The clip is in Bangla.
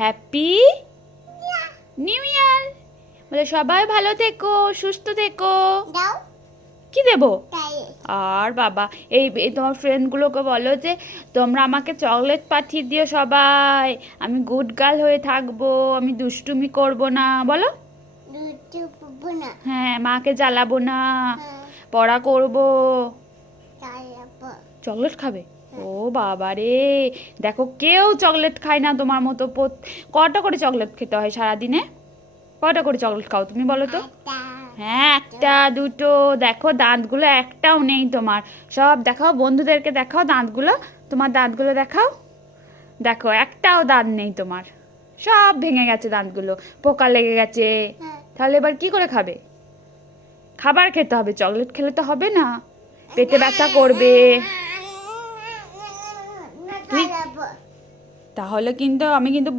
Happy new year. বলে সবাই ভালো থেকো, সুস্থ থেকো। দাও কি দেবো? তাই আর বাবা, এই তোমার ফ্রেন্ডগুলোকে বলো যে তোমরা আমাকে চকলেট পাঠিয়ে দিও সবাই। আমি গুড গার্ল হয়ে থাকবো, আমি দুষ্টুমি করব না, বলো। দুধ পাবো না। হ্যাঁ, মাকে জ্বালাবো না, হ্যাঁ পড়া করব। তাই আপা চকলেট খাবে? ও বাবা রে, দেখো কেউ চকলেট খায় না তোমার মতো। কটা করে চকলেট খেতে হয় সারাদিনে? কটা করে চকলেট খাও তুমি বলো তো? হ্যাঁ, একটা দুটো। দেখো দাঁতগুলো একটাও নেই তোমার। সব দেখাও, বন্ধুদেরকে দেখাও দাঁতগুলো। তোমার দাঁতগুলো দেখাও। দেখো একটাও দাঁত নেই তোমার, সব ভেঙে গেছে দাঁতগুলো, পোকা লেগে গেছে। তাহলে এবার কি করে খাবে? খাবার খেতে হবে, চকলেট খেলে তো হবে না, পেটে ব্যথা করবে। তুই তাহলে কিন্তু আমি কিন্তু